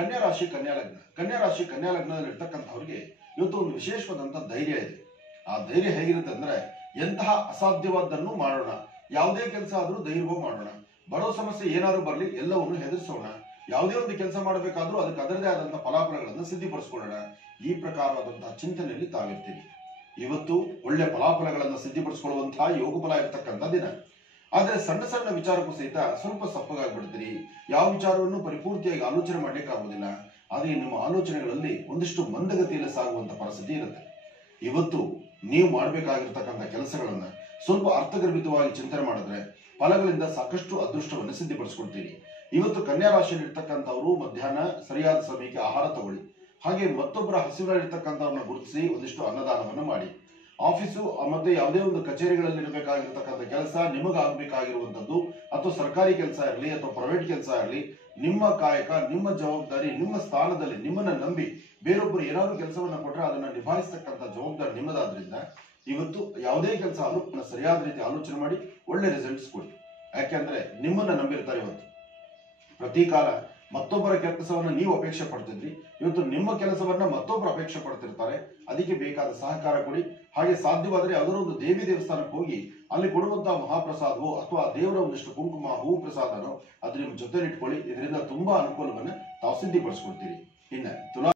ಕನ್ಯಾ ರಾಶಿ ಕನ್ಯಾ ಲಗ್ನದಲ್ಲಿ ಇರ್ತಕ್ಕಂಥವ್ರಿಗೆ ಇವತ್ತು ಒಂದು ವಿಶೇಷವಾದಂತಹ ಧೈರ್ಯ ಇದೆ. ಆ ಧೈರ್ಯ ಹೇಗಿರುತ್ತೆ ಅಂದ್ರೆ, ಎಂತಹ ಅಸಾಧ್ಯವಾದನ್ನು ಮಾಡೋಣ, ಯಾವುದೇ ಕೆಲಸ ಆದ್ರೂ ಧೈರ್ಯವಾಗಿ ಮಾಡೋಣ, ಬರೋ ಸಮಸ್ಯೆ ಏನಾದ್ರು ಬರಲಿ ಎಲ್ಲವನ್ನು ಹೆದರಿಸೋಣ, ಯಾವುದೇ ಒಂದು ಕೆಲಸ ಮಾಡಬೇಕಾದ್ರೂ ಅದಕ್ಕೆ ಅದರದೇ ಆದಂತಹ ಫಲಾಫಲಗಳನ್ನು ಸಿದ್ಧಿಪಡಿಸ್ಕೊಳ್ಳೋಣ, ಈ ಪ್ರಕಾರವಾದಂತಹ ಚಿಂತನೆಯಲ್ಲಿ ತಾವಿರ್ತೀರಿ. ಇವತ್ತು ಒಳ್ಳೆ ಫಲಾಫಲಗಳನ್ನು ಸಿದ್ಧಿಪಡಿಸಿಕೊಳ್ಳುವಂತಹ ಯೋಗ ಫಲ ಇರತಕ್ಕಂಥ ದಿನ. ಆದ್ರೆ ಸಣ್ಣ ಸಣ್ಣ ವಿಚಾರಕ್ಕೂ ಸಹಿತ ಸ್ವಲ್ಪ ಸಪ್ಪಗಾಗ್ಬಿಡ್ತೀರಿ. ಯಾವ ವಿಚಾರವನ್ನು ಪರಿಪೂರ್ತಿಯಾಗಿ ಆಲೋಚನೆ ಮಾಡ್ಲಿಕ್ಕೆ ಆಗುದಿಲ್ಲ. ಆದ್ರೆ ನಿಮ್ಮ ಆಲೋಚನೆಗಳಲ್ಲಿ ಒಂದಿಷ್ಟು ಮಂದಗತಿಯಲ್ಲಿ ಸಾಗುವಂತ ಪರಿಸ್ಥಿತಿ ಇರುತ್ತೆ. ಇವತ್ತು ನೀವು ಮಾಡಬೇಕಾಗಿರ್ತಕ್ಕಂಥ ಕೆಲಸಗಳನ್ನ ಸ್ವಲ್ಪ ಅರ್ಥಗರ್ಭಿತವಾಗಿ ಚಿಂತನೆ ಮಾಡಿದ್ರೆ ಫಲಗಳಿಂದ ಸಾಕಷ್ಟು ಅದೃಷ್ಟವನ್ನು ಸಿದ್ಧಿಪಡಿಸ್ಕೊಳ್ತೀರಿ. ಇವತ್ತು ಕನ್ಯಾ ರಾಶಿಯಲ್ಲಿ ಇರ್ತಕ್ಕಂಥವ್ರು ಮಧ್ಯಾಹ್ನ ಸರಿಯಾದ ಸಮಯಕ್ಕೆ ಆಹಾರ ತಗೊಳ್ಳಿ. ಹಾಗೆ ಮತ್ತೊಬ್ಬರ ಹಸಿವಿನಲ್ಲಿರ್ತಕ್ಕಂಥವ್ರನ್ನ ಗುರುತಿಸಿ ಒಂದಿಷ್ಟು ಅನ್ನದಾನವನ್ನು ಮಾಡಿ. ಆಫೀಸು ಮತ್ತೆ ಯಾವುದೇ ಒಂದು ಕಚೇರಿಗಳಲ್ಲಿ ಇರಬೇಕಾಗಿರ್ತಕ್ಕಂಥ ಕೆಲಸ ನಿಮಗಾಗಬೇಕಾಗಿರುವಂತದ್ದು, ಅಥವಾ ಸರ್ಕಾರಿ ಕೆಲಸ ಇರಲಿ ಅಥವಾ ಪ್ರೈವೇಟ್ ಕೆಲಸ ಇರಲಿ, ನಿಮ್ಮ ಕಾಯಕ, ನಿಮ್ಮ ಜವಾಬ್ದಾರಿ, ನಿಮ್ಮ ಸ್ಥಾನದಲ್ಲಿ ನಿಮ್ಮನ್ನ ನಂಬಿ ಬೇರೊಬ್ಬರು ಏನಾದ್ರು ಕೆಲಸವನ್ನ ಕೊಟ್ಟರೆ ಅದನ್ನ ನಿಭಾಯಿಸ್ತಕ್ಕಂಥ ಜವಾಬ್ದಾರಿ ನಿಮ್ಮದಾದ್ರಿಂದ ಇವತ್ತು ಯಾವುದೇ ಕೆಲಸ ಆದ್ರೂ ಸರಿಯಾದ ರೀತಿ ಆಲೋಚನೆ ಮಾಡಿ ಒಳ್ಳೆ ರಿಸಲ್ಟ್ಸ್ ಕೊಡಿ. ಯಾಕೆಂದ್ರೆ ನಿಮ್ಮನ್ನ ನಂಬಿರ್ತಾರೆ. ಇವತ್ತು ಪ್ರತಿ ಕಾಲ ಮತ್ತೊಬ್ಬರ ಕೆಲಸವನ್ನ ನೀವು ಅಪೇಕ್ಷೆ ಪಡ್ತಿದ್ರಿ, ಇವತ್ತು ನಿಮ್ಮ ಕೆಲಸವನ್ನ ಮತ್ತೊಬ್ಬರು ಅಪೇಕ್ಷೆ ಪಡ್ತಿರ್ತಾರೆ. ಅದಕ್ಕೆ ಬೇಕಾದ ಸಹಕಾರ ಕೊಡಿ. ಹಾಗೆ ಸಾಧ್ಯವಾದರೆ ಯಾವುದೋ ಒಂದು ದೇವಿ ದೇವಸ್ಥಾನಕ್ಕೆ ಹೋಗಿ ಅಲ್ಲಿ ಕೊಡುವಂತಹ ಮಹಾಪ್ರಸಾದವೋ ಅಥವಾ ದೇವರ ಒಂದಿಷ್ಟು ಕುಂಕುಮ, ಹೂ ಪ್ರಸಾದನೋ ಅದು ನಿಮ್ಮ ಜೊತೆಲಿ ಇಟ್ಕೊಳ್ಳಿ. ಇದರಿಂದ ತುಂಬಾ ಅನುಕೂಲವನ್ನ ತಾವು ಸಿದ್ಧಿಪಡಿಸ್ಕೊಳ್ತೀರಿ. ಇನ್ನ ತುಲಾ